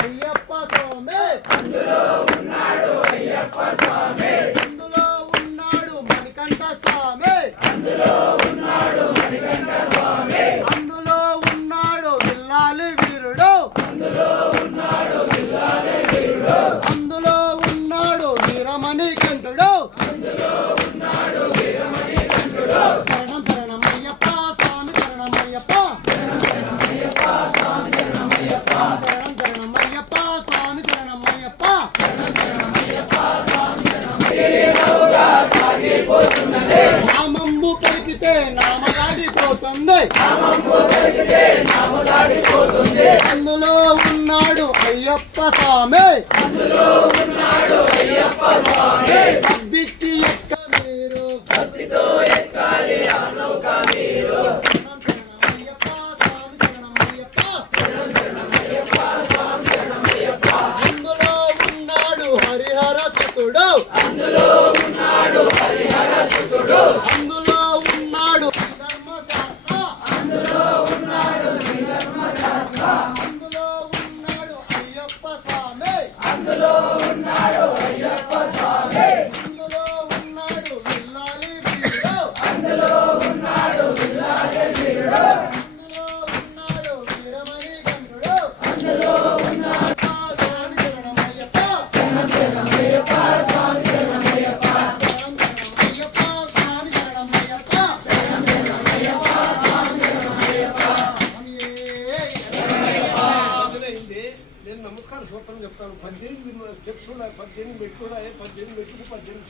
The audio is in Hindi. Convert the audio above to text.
అయ్యప్ప స్వామి అందులో ఉన్నాడు అయ్యప్ప స్వామి పోతుంది అందులో ఉన్నాడు అయ్యప్ప స్వామి. नमस्कार सूत्र पद्धति स्टेप्स उ पद्धति मेट